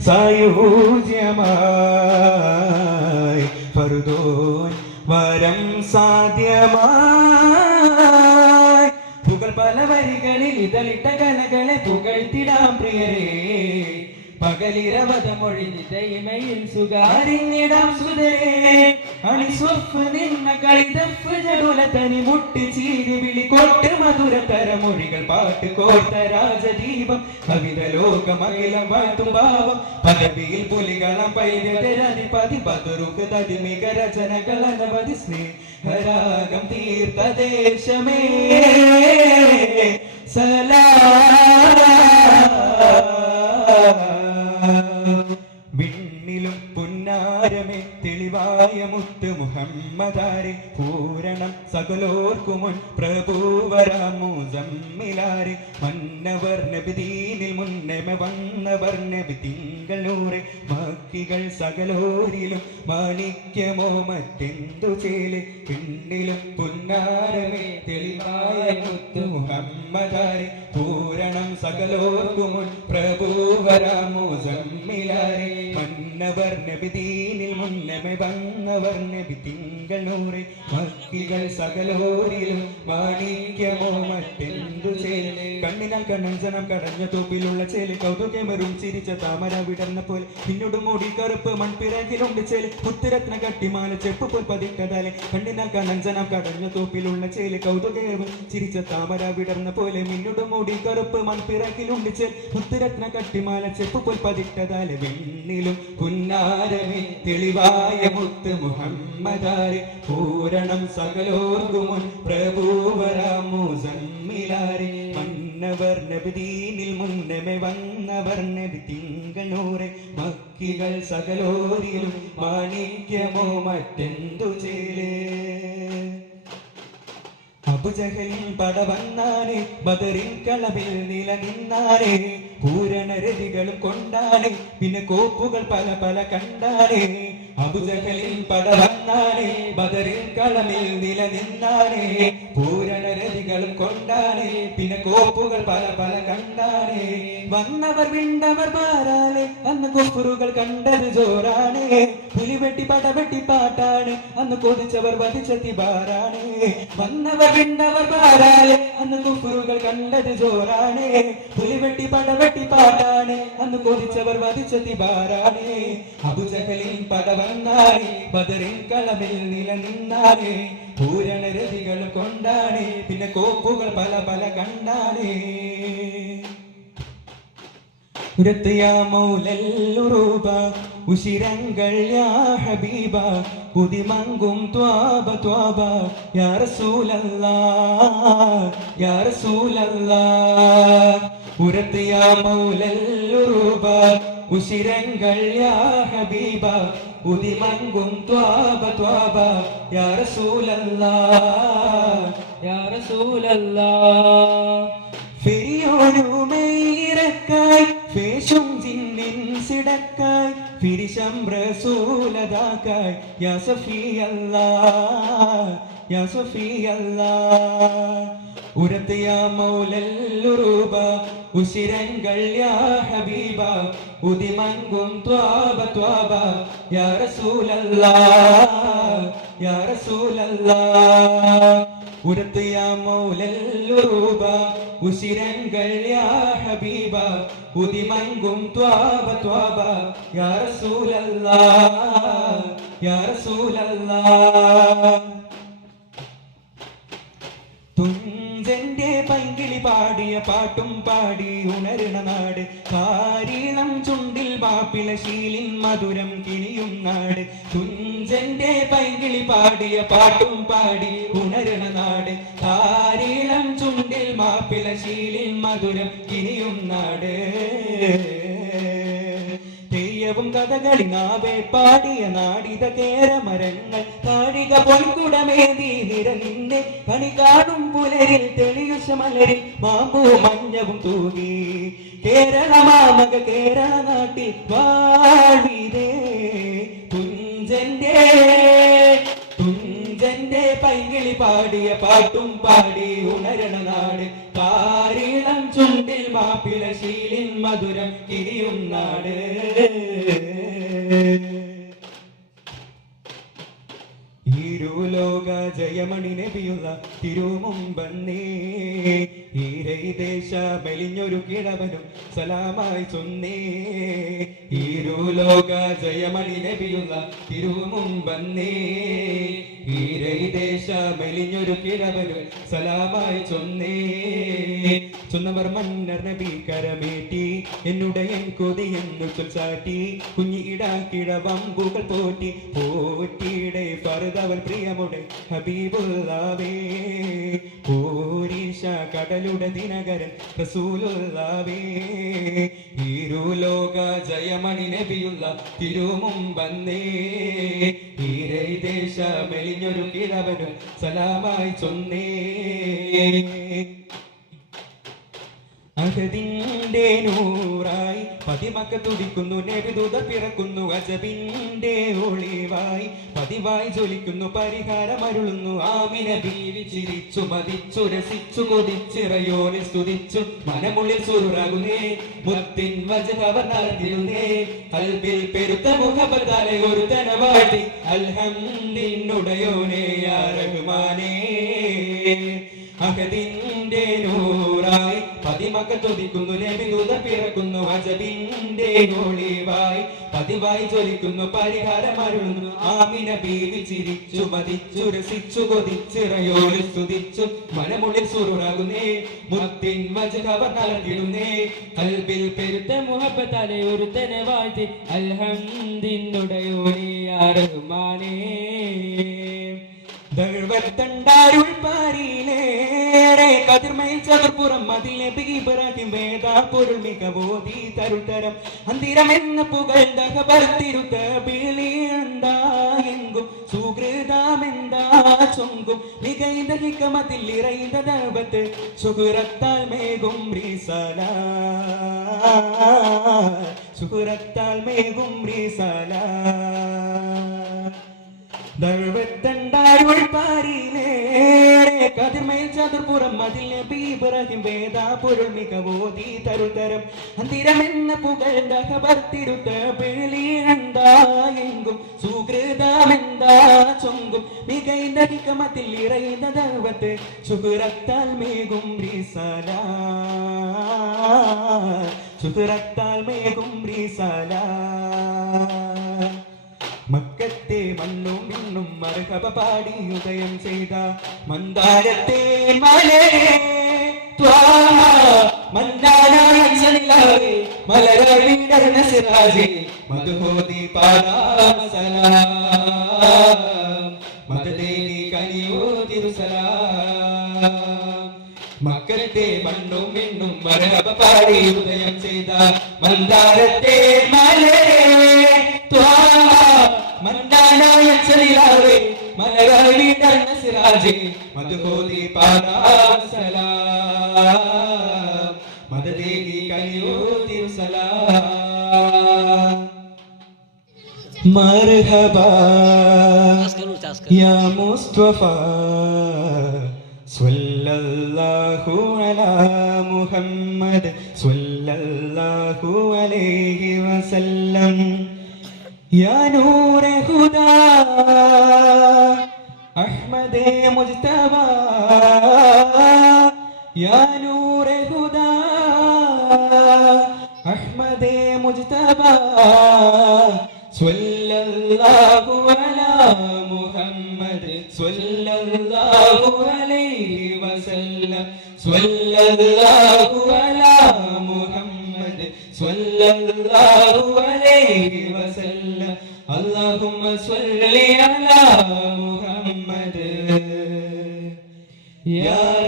സായുജ്യമായി ഫറുദോൻ വരം സാധ്യമായി. പുകൾ പല വരികളിൽ ഇതളിട്ട കലകളെ പുകഴ്ത്തിടാം പ്രിയരേ. പകലിരവതമൊഴിഞ്ഞിതയിമയിൽ സുകാരിഞ്ഞിടാം സുതരേ അണിസ്വപ്പ് നിന്ന കളിതപ്പ് ജടുല തനി മുട്ടി ചീരി വിളി കൊട്ട് മധുര പാട്ട് കോർത്ത രാജദീപം. കവിത ലോകമകിലം വാഴ്ത്തും ഭാവം. പദവിയിൽ പുലികളം പൈരധിപതി പതുറുക്ക് തതിമിക രചനകൾ അനവധി സ്നേഹരാഗം തീർത്ത ദേശമേ. സലാം തെളിവായ മുഹമ്മദാരി പൂരണം സകലോർക്കുമുൻ പ്രഭുവരാമൂസമ്മിലാരെ മന്നവർ നബിദീനിൽ മുന്നമ വന്നവർ നബി തിങ്കളൂറെ മക്കികൾ സകലോരിലും മാണിക്യമോ മറ്റെന്തു ചേലെ പിന്നിലും പുന്നാരമേ തെളിവായ മുത്ത് മുഹമ്മദാരെ പൂരണം സകലോർക്കുമുൻ പ്രഭുവരാമോ ജമ്മിലാരെ മന്നവർ നബിദീനിൽ മുന്നമെ വന്നവർ നബി തിങ്കളൂറെ മക്കികൾ സകലോരിലും മാണിക്യമോ മറ്റെന്തു ചേലെ കണ്ണിനാൽ കണ്ണഞ്ചനം കടഞ്ഞ തോപ്പിലുള്ള ചേൽ കൗതുകമരും ചിരിച്ച താമര വിടർന്ന പോലെ പിന്നോട് മൂടി കറുപ്പ് മൺപിറകിലുണ്ട് ചേൽ. പുത്തിരത്ന കട്ടിമാല ചെപ്പ് പോൽ പതിട്ടതാലെ. കണ്ണിനാൽ കണ്ണഞ്ചനം കടഞ്ഞ തോപ്പിലുള്ള ചേൽ കൗതുകമരും ചിരിച്ച താമര വിടർന്ന പോലെ. മിന്നോട് മൂടി കറുപ്പ് മൺപിറകിലുണ്ട് ചേൽ. പുത്തിരത്ന കട്ടിമാല ചെപ്പ് പോൽ പതിട്ടതാലെ. വെണ്ണിലും പുന്നാരമേ തെളിവായ മുത്ത് മുഹമ്മദാരെ പൂരണം സകലോർക്കുമുൻ പ്രഭുവരാമോ സമ്മിലാരെ. മന്നവർ നബിദീനിൽ മുന്നമെ വന്നവർ നബി തിങ്കളൂറെ മക്കികൾ സകലോരിലും മാണിക്യമോ മറ്റെന്തു ചേലേ അബുജഹലിൽ പടവന്നാനെ ബദറിൻ കളവിൽ നിലനിന്നാനെ പൂരണരതികളും കൊണ്ടാനേ പിന്നെ കോപ്പുകൾ പല പല കണ്ടാനേ. അബുജഹലിൽ പടവന്നാനെ ബദറിൻ കളമിൽ നിലനിന്നാനെ പൂരണരതികളും കൊണ്ടാനേ പിന്നെ കോപ്പുകൾ പല പല കണ്ടാണേ. വന്നവർ വിണ്ടവർ പാരാളെ അന്ന് കൊപ്പുറുകൾ കണ്ടത് ജോറാണേ. പുലിവെട്ടി പടവെട്ടി പാട്ടാണ്. അന്ന് കൊതിച്ചവർ വധിച്ചെത്തി ബാറാണേ വന്നവർ വിണ്ടവർ പാരാളെ അന്ന് കൊപ്പുറുകൾ കണ്ടത് ജോറാണ്. പുലിവെട്ടി പടവെട്ടി പാട്ടാണ്. അന്ന് കൊതിച്ചവർ വധിച്ചെത്തി ബാറാണേ അബുജഹലിൻ പട വന്നാനേ ബദറിൻ കളമിൽ നിലനിന്നാണ്. പൂരണരതികൾ കൊണ്ടാണേ. പിന്നെ കോപ്പുകൾ പല പല കണ്ടാനേ ഉരത്തയാ മൗലല്ലുറൂബ ഉശിരങ്ങൾ യാ ഹബീബ പുതിമങ്കും ത്വാബ ത്വാബ യാ റസൂലല്ലാ യാ റസൂലല്ലാ ഉരത്തയാ മൗലല്ലുറൂബ ഉശിരങ്ങൾ യാ ഹബീബ ഉതിമങ്കും ത്വാബ ത്വാബ യാ റസൂലല്ലാ യാ റസൂലല്ലാ. ഫിരിയോനുമേയിറക്കായി ഫേഷും ജിന്നിൻ സിടക്കായി ഫിരിശം റസൂലതാക്കായി യാ സഫിയല്ലാ യാ സഫിയല്ലാ. ഉരത്തിയ മൗലല്ലുറൂബ ഉശിരങ്ങൾ യാ ഹബീബ ഉദിമങ്കും ത്വാബ ത്വാബ. യാ റസൂലല്ലാ യാ റസൂലല്ലാ. ഉരത്തിയ ഉറൂബ ഉശിരങ്ങൾ യാ ഹബീബ. ഉദിമങ്കും ത്വാബ ത്വാബ. യാ റസൂലല്ലാ യാ റസൂലല്ലാ. പാടിയ പാട്ടും പാടി ഉണരണ നാട്. കാരീണം ചുണ്ടിൽ മാപ്പിള ശീലിൻ മധുരം കിണിയും നാട്. തുഞ്ചന്റെ പൈങ്കിളി പാടിയ പാട്ടും പാടി ഉണരണ നാട്. കാരീണം ചുണ്ടിൽ മാപ്പിള ശീലിൻ മധുരം കിണിയും നാട്. തെയ്യവും കഥകളി നാവേ പാടിയ നാടിത കേരമരങ്ങൾ കാടിക പൊൻകുടമേതി നിരനിന്നെ കണി കാണും പുലരിൽ തെളിയുഷ മലരിൽ മാമ്പൂ മഞ്ഞവും തൂകി. കേരള മാമക കേരള നാട്ടിൽ വാഴിതേ തുഞ്ചന്റെ തുഞ്ചന്റെ പൈങ്കിളി പാടിയ പാട്ടും പാടി ഉണരണ നാട്. കാരിളം ചുണ്ടിൽ മാപ്പിള ശീലിൻ മധുരം കിരിയും നാട്. ഇരുലോക ജയമണി നബിയുള്ള തിരുമുമ്പന്നേ. ഈരൈദേശ മെലിഞ്ഞൊരു കിഴവനും സലാമായി ചൊന്നേ. ഇരുലോക ജയമണി നബിയുള്ള തിരുമുമ്പന്നേ. ഈരൈദേശ മെലിഞ്ഞൊരു കിഴവനും സലാമായി ചൊന്നേ. ചൊന്നവർ മന്നർ നബി കരമേറ്റി എന്നുടയൻ എന്നു ചൊൽച്ചാട്ടി കുഞ്ഞിടാക്കിട വമ്പുകൾ പോറ്റി. പോറ്റിയുടെ ഫറുതവൻ പ്രിയമുടെ ഹബീബുള്ളാവേ പോരീഷ കടലുടെ ദിനകരൻ റസൂലുള്ളാവേ ഇരുലോക ജയമണി നബിയുള്ള തിരുമുമ്പന്നേ. ഈരൈദേശ മെലിഞ്ഞൊരു കിഴവനും സലാമായി ചൊന്നേ. അഹദിന്റെ നൂറായി പതിമക്ക തുടിക്കുന്നു നബിദൂത പിറക്കുന്നു അജബിന്റെ ഒളിവായി പതിവായി ജ്വലിക്കുന്നു പരിഹാരമരുളുന്നു. ആമിന ബീവി ചിരിച്ചു മതിച്ചു രസിച്ചു കൊതിച്ചിറയോനെ സ്തുതിച്ചു. മനമുള്ളിൽ സുറുറാകുന്നേ മുത്തിൻ വജഹവർ നടത്തിരുന്നേ കൽബിൽ പെരുത്ത മുഖപതാലെ ഒരു തനവാട്ടി അൽഹംദിനുടയോനെ യാ റഹ്മാനേ. അഹദിന്റെ നൂറായി പതിമക്ക ചൊതിക്കുന്നു നബിദൂത പിറക്കുന്നു അജബിന്റെ ഒളിവായി. പതിവായി ജ്വലിക്കുന്നു പരിഹാരം അരുളുന്നു. ആമിന ബീവി ചിരിച്ചു മതിച്ചു രസിച്ചു കൊതിച്ചിറയോട് സ്തുതിച്ചു. മനമുള്ളിൽ സുറുറാകുന്നേ മുത്തിൻ മജഹവർ നടത്തിടുന്നേ കൽബിൽ പെരുത്ത മുഹബത്താലെ ഒരു വാഴ്ത്തി വാഴ്ത്തി ദർവത്തണ്ടാരുൾ യാറഹ്മാനേ ദഴുവത്തണ്ടാരുൾ പാരിയിലേറെ കതിർമയിൽ ചതുർപ്പുറം അതിലെ ബീബറാക്കും വേദാ പൊരുൾ മികവോതി തരുത്തരം അന്തിരമെന്ന പുകഴ്ന്തക പരത്തിരുത്ത ബിളിയുണ്ടായെങ്കും സുഹൃതാമെന്താ ചൊങ്കും മികൈന്ത ഹിക്കമത്തിൽ ഇറൈന്ത ദർവത്ത് സുഹൃത്താൽ മേകും റീസല സുഹൃത്താൽ മേകും റീസല ദഴുവത്തണ്ടാരുൾ പാരിയിലേറെ കതിർമയിൽ ചതുർപ്പുറം അതിൽ ബീബറഹിം വേദാ പൊരുൾ മികവോതി തരുതരം. അന്തിരമെന്ന പുകഴ്ந்த ഹബർത്തിരുത്ത വെളിയണ്ടായെങ്കും സുഹൃതാമെന്താ ചൊങ്കും. മികൈന്ത ഹിക്കമത്തിൽ ഇറയുന്ന ദർവത്ത് സുഹൃത്താൽ മേകും റിസല സുഹൃത്താൽ മേകും റിസല മിണ്ണും മർഹബ പാടി ഉദയം ചെയ്ത മന്ദാരത്തെ മലേ മലരവിടർന്ന സിറാജി മധുഹോതി മതദേവി മണ്ണും മിണ്ണും മരഹബ പാടി ഉദയം ചെയ്ത മന്ദാരത്തെ മലേ മന്ദാനായ ചലിലാവേ മലരാളി കർണ സിറാജേ മധുഹോതി പാദാസലാ മദദേവി കനിയോ തിരുസലാ മർഹബാ يا مصطفى صلى الله على محمد صلى الله عليه وسلم يا نور هدى أحمد مجتبى يا نور هدى أحمد مجتبى صلى الله على محمد صلى الله عليه وسلم صلى الله على محمد صلى الله عليه وسلم اللهم صل على يا